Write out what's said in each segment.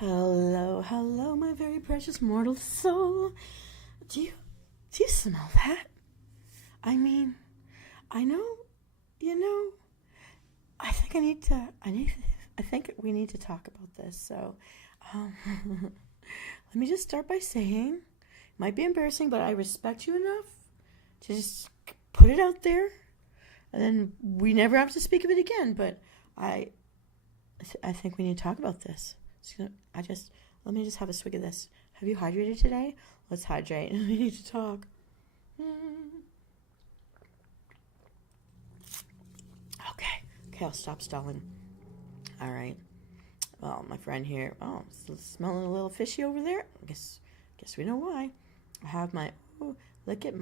Hello, hello, my very precious mortal soul. Do you smell that? I mean, I know, you know, I think we need to talk about this. So, um, let me just start by saying, it might be embarrassing, but I respect you enough to just put it out there, and then we never have to speak of it again. But I, I think we need to talk about this. So let me just have a swig of this. Have you hydrated today? Let's hydrate. We need to talk. Okay, I'll stop stalling. All right. Well, my friend here, it's smelling a little fishy over there. Guess we know why. I have look at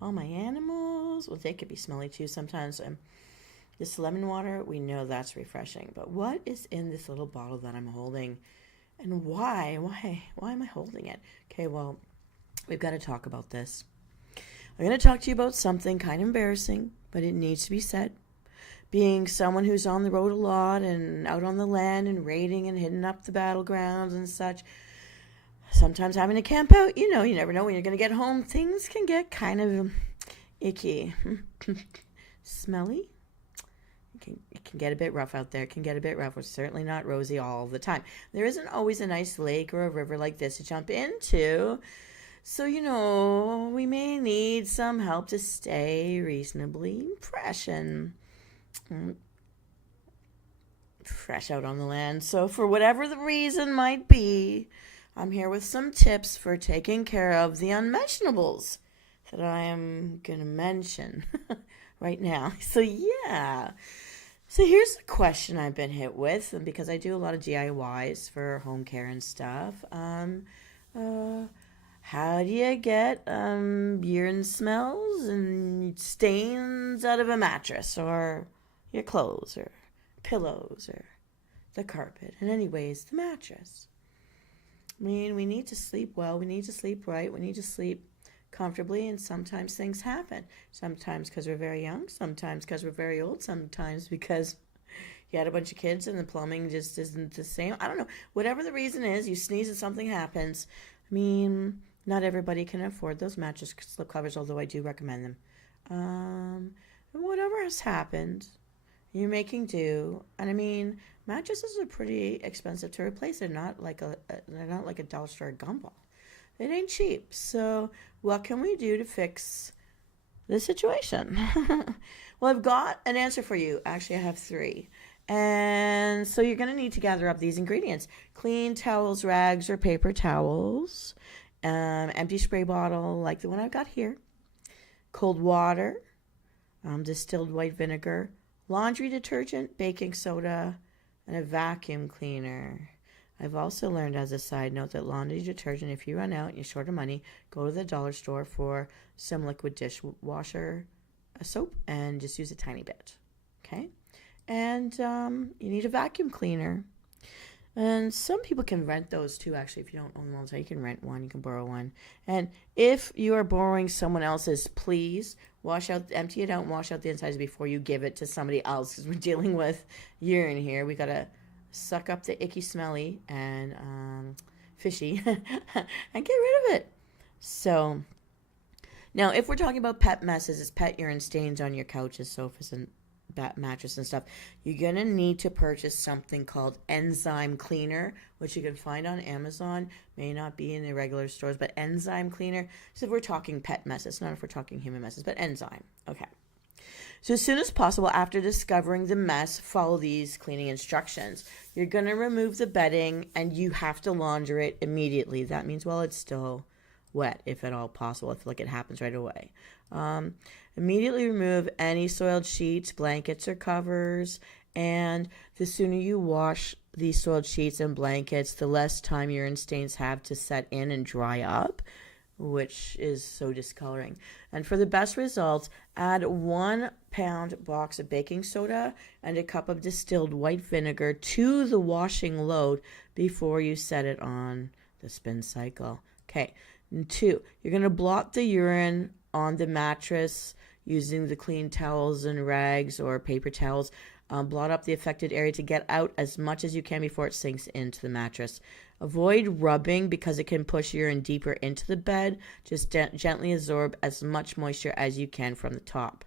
all my animals. Well, they could be smelly too sometimes. This lemon water, we know that's refreshing. But what is in this little bottle that I'm holding? And why? Why am I holding it? Okay, well, we've got to talk about this. I'm going to talk to you about something kind of embarrassing, but it needs to be said. Being someone who's on the road a lot and out on the land and raiding and hitting up the battlegrounds and such, sometimes having to camp out, you never know when you're going to get home. Things can get kind of icky. Smelly. It can get a bit rough out there. It can get a bit rough. It's certainly not rosy all the time. There isn't always a nice lake or a river like this to jump into. So, we may need some help to stay reasonably fresh and fresh out on the land. So, for whatever the reason might be, I'm here with some tips for taking care of the unmentionables that I am going to mention right now. So, yeah. So here's a question I've been hit with, and because I do a lot of DIYs for home care and stuff. How do you get urine smells and stains out of a mattress or your clothes or pillows or the carpet? And anyways, the mattress. I mean, we need to sleep well. We need to sleep right. We need to sleep comfortably, and sometimes things happen. Sometimes because we're very young, sometimes because we're very old, sometimes because you had a bunch of kids and the plumbing just isn't the same. I don't know. Whatever the reason is, you sneeze and something happens. I mean, not everybody can afford those mattress slip covers, although I do recommend them. And whatever has happened, you're making do. And I mean, mattresses are pretty expensive to replace. They're not like a dollar store gumball. It ain't cheap. So what can we do to fix the situation? Well, I've got an answer for you. Actually, I have 3. And so you're going to need to gather up these ingredients. Clean towels, rags, or paper towels. Empty spray bottle like the one I've got here. Cold water. Distilled white vinegar. Laundry detergent, baking soda, and a vacuum cleaner. I've also learned as a side note that laundry detergent, if you run out and you're short of money, go to the dollar store for some liquid dishwasher soap and just use a tiny bit. Okay? And you need a vacuum cleaner. And some people can rent those too, actually, if you don't own one. So you can rent one, you can borrow one. And if you are borrowing someone else's, please empty it out and wash out the insides before you give it to somebody else, because we're dealing with urine here. We got to suck up the icky, smelly, and fishy and get rid of it. So, now if we're talking about pet messes, it's pet urine stains on your couches, sofas, and mattress and stuff, you're going to need to purchase something called enzyme cleaner, which you can find on Amazon. May not be in the regular stores, but enzyme cleaner. So if we're talking pet messes, not if we're talking human messes, but enzyme. Okay. So as soon as possible after discovering the mess, follow these cleaning instructions. You're going to remove the bedding and you have to launder it immediately. That means while it's still wet, if at all possible, if it happens right away. Immediately remove any soiled sheets, blankets, or covers. And the sooner you wash these soiled sheets and blankets, the less time urine stains have to set in and dry up, which is so discoloring. And for the best results, add 1 pound box of baking soda and a cup of distilled white vinegar to the washing load before you set it on the spin cycle. Okay. And 2, you're going to blot the urine on the mattress using the clean towels and rags or paper towels. Blot up the affected area to get out as much as you can before it sinks into the mattress. Avoid rubbing because it can push urine deeper into the bed. Just gently absorb as much moisture as you can from the top.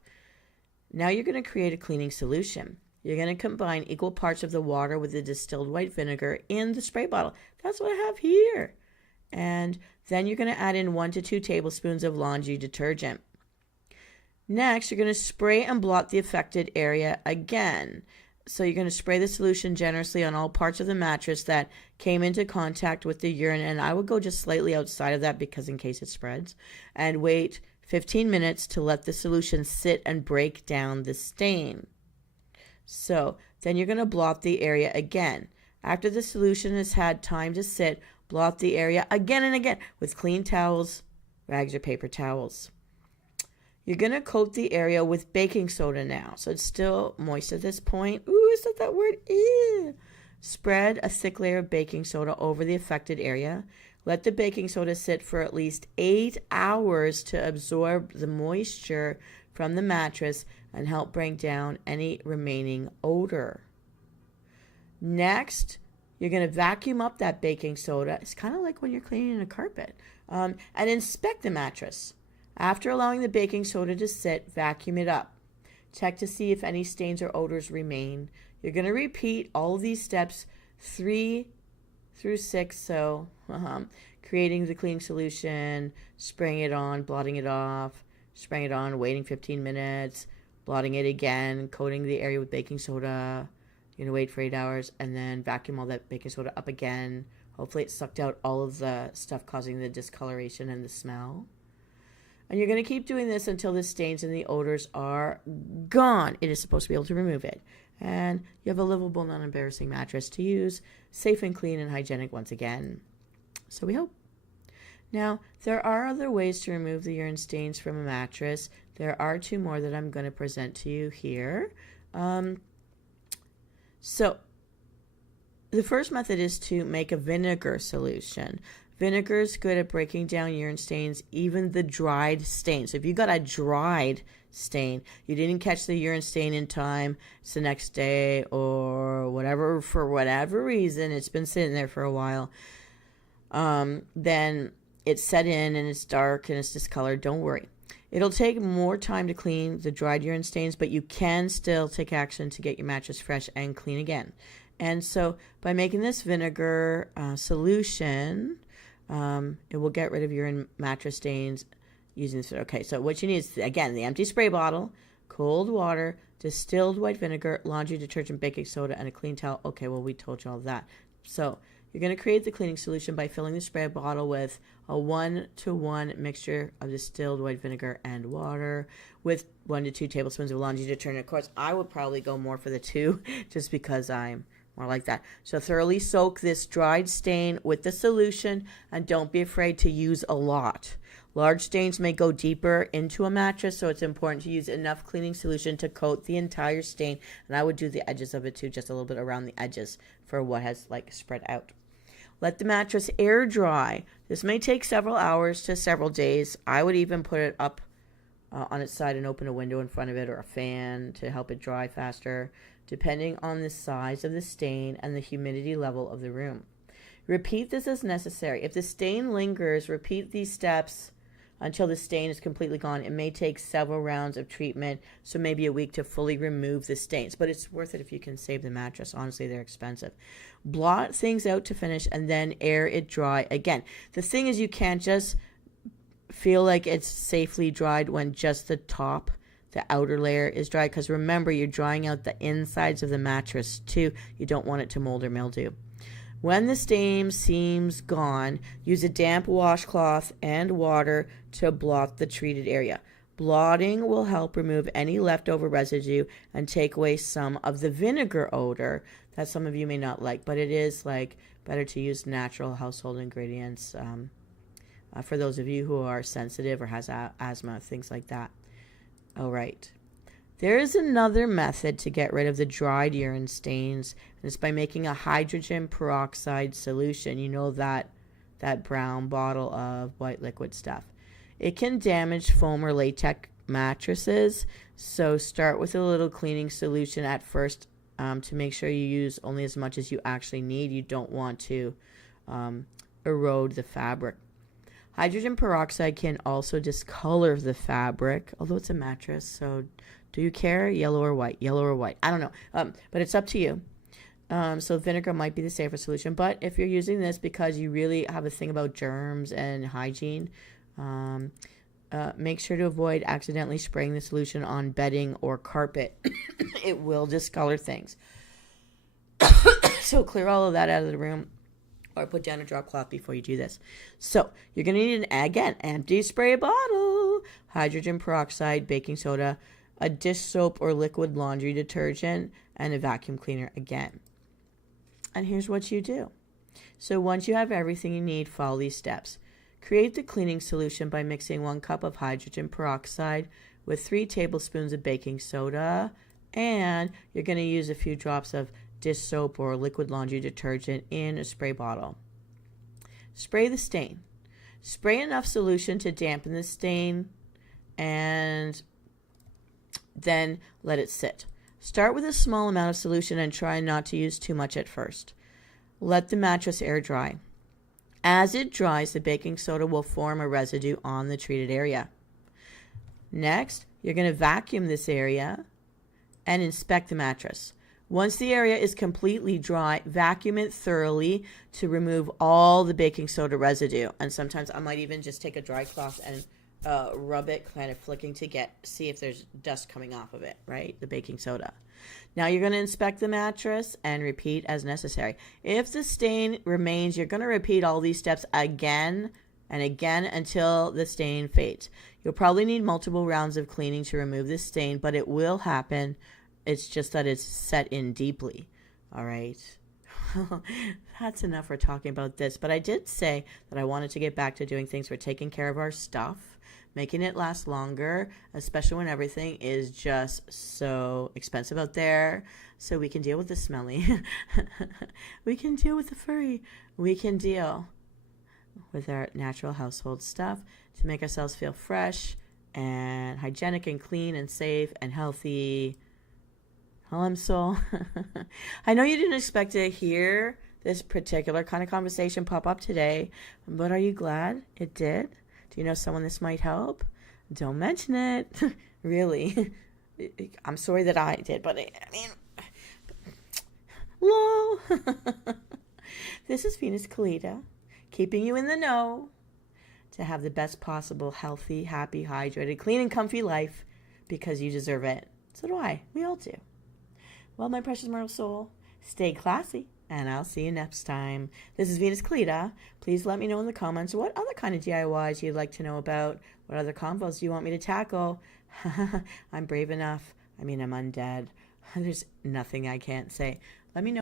Now you're going to create a cleaning solution. You're going to combine equal parts of the water with the distilled white vinegar in the spray bottle. That's what I have here. And then you're going to add in 1 to 2 tablespoons of laundry detergent. Next, you're going to spray and blot the affected area again. So you're going to spray the solution generously on all parts of the mattress that came into contact with the urine. And I would go just slightly outside of that because in case it spreads. And wait 15 minutes to let the solution sit and break down the stain. So then you're going to blot the area again. After the solution has had time to sit, blot the area again and again with clean towels, rags, or paper towels. You're going to coat the area with baking soda now. So it's still moist at this point. Ooh, is that word? Ew. Spread a thick layer of baking soda over the affected area. Let the baking soda sit for at least 8 hours to absorb the moisture from the mattress and help bring down any remaining odor. Next, you're going to vacuum up that baking soda. It's kind of like when you're cleaning a carpet. And inspect the mattress. After allowing the baking soda to sit, vacuum it up. Check to see if any stains or odors remain. You're going to repeat all of these steps 3 through 6. So, creating the cleaning solution, spraying it on, blotting it off, spraying it on, waiting 15 minutes, blotting it again, coating the area with baking soda. You're going to wait for 8 hours and then vacuum all that baking soda up again. Hopefully it sucked out all of the stuff causing the discoloration and the smell. And you're going to keep doing this until the stains and the odors are gone. It is supposed to be able to remove it. And you have a livable, non-embarrassing mattress to use, safe and clean and hygienic once again. So we hope. Now, there are other ways to remove the urine stains from a mattress. There are 2 more that I'm going to present to you here. So, the first method is to make a vinegar solution. Vinegar is good at breaking down urine stains, even the dried stains. So if you got a dried stain, you didn't catch the urine stain in time, it's the next day or whatever, for whatever reason, it's been sitting there for a while, then it's set in and it's dark and it's discolored. Don't worry. It'll take more time to clean the dried urine stains, but you can still take action to get your mattress fresh and clean again. And so by making this vinegar solution, it will get rid of urine mattress stains using this. Okay, so what you need is, again, the empty spray bottle, cold water, distilled white vinegar, laundry detergent, baking soda, and a clean towel. Okay, well, we told you all that. So you're going to create the cleaning solution by filling the spray bottle with a 1-to-1 mixture of distilled white vinegar and water with 1 to 2 tablespoons of laundry detergent. Of course, I would probably go more for the 2 just because I'm more like that. So thoroughly soak this dried stain with the solution and don't be afraid to use a lot. Large stains may go deeper into a mattress, so it's important to use enough cleaning solution to coat the entire stain. And I would do the edges of it too, just a little bit around the edges for what has spread out. Let the mattress air dry. This may take several hours to several days. I would even put it up on its side and open a window in front of it or a fan to help it dry faster, depending on the size of the stain and the humidity level of the room. Repeat this as necessary. If the stain lingers, repeat these steps until the stain is completely gone. It may take several rounds of treatment, so maybe a week to fully remove the stains, but it's worth it if you can save the mattress. Honestly, they're expensive. Blot things out to finish and then air it dry again. The thing is, you can't just feel like it's safely dried when just the top, the outer layer is dry, because remember, you're drying out the insides of the mattress too. You don't want it to mold or mildew. When the stain seems gone, use a damp washcloth and water to blot the treated area. Blotting will help remove any leftover residue and take away some of the vinegar odor that some of you may not like, but it is better to use natural household ingredients for those of you who are sensitive or has asthma, things like that. All right. There is another method to get rid of the dried urine stains, and it's by making a hydrogen peroxide solution. You know, that brown bottle of white liquid stuff. It can damage foam or latex mattresses. So start with a little cleaning solution at first to make sure you use only as much as you actually need. You don't want to erode the fabric. Hydrogen peroxide can also discolor the fabric, although it's a mattress. So do you care? Yellow or white? Yellow or white? I don't know. But it's up to you. So vinegar might be the safer solution. But if you're using this because you really have a thing about germs and hygiene, make sure to avoid accidentally spraying the solution on bedding or carpet. It will discolor things. So clear all of that out of the room, or put down a drop cloth before you do this. So you're going to need, again, empty spray bottle, hydrogen peroxide, baking soda, a dish soap or liquid laundry detergent, and a vacuum cleaner again. And here's what you do. So once you have everything you need, follow these steps. Create the cleaning solution by mixing 1 cup of hydrogen peroxide with 3 tablespoons of baking soda, and you're going to use a few drops of dish soap or liquid laundry detergent in a spray bottle. Spray the stain. Spray enough solution to dampen the stain and then let it sit. Start with a small amount of solution and try not to use too much at first. Let the mattress air dry. As it dries, the baking soda will form a residue on the treated area. Next, you're going to vacuum this area and inspect the mattress. Once the area is completely dry, vacuum it thoroughly to remove all the baking soda residue. And sometimes I might even just take a dry cloth and rub it, kind of flicking to see if there's dust coming off of it, right? The baking soda. Now you're going to inspect the mattress and repeat as necessary. If the stain remains, you're going to repeat all these steps again and again until the stain fades. You'll probably need multiple rounds of cleaning to remove the stain, but it will happen. It's just that it's set in deeply. All right. That's enough for talking about this. But I did say that I wanted to get back to doing things for taking care of our stuff, making it last longer, especially when everything is just so expensive out there. So we can deal with the smelly. We can deal with the furry. We can deal with our natural household stuff to make ourselves feel fresh and hygienic and clean and safe and healthy. Hello, Msoul. I know you didn't expect to hear this particular kind of conversation pop up today, but are you glad it did? Do you know someone this might help? Don't mention it. Really. I'm sorry that I did, but I mean, lol. This is Venus Callida, keeping you in the know to have the best possible healthy, happy, hydrated, clean, and comfy life because you deserve it. So do I. We all do. Well, my precious mortal soul, stay classy, and I'll see you next time. This is Venus Callida. Please let me know in the comments what other kind of DIYs you'd like to know about. What other convos do you want me to tackle? I'm brave enough. I mean, I'm undead. There's nothing I can't say. Let me know.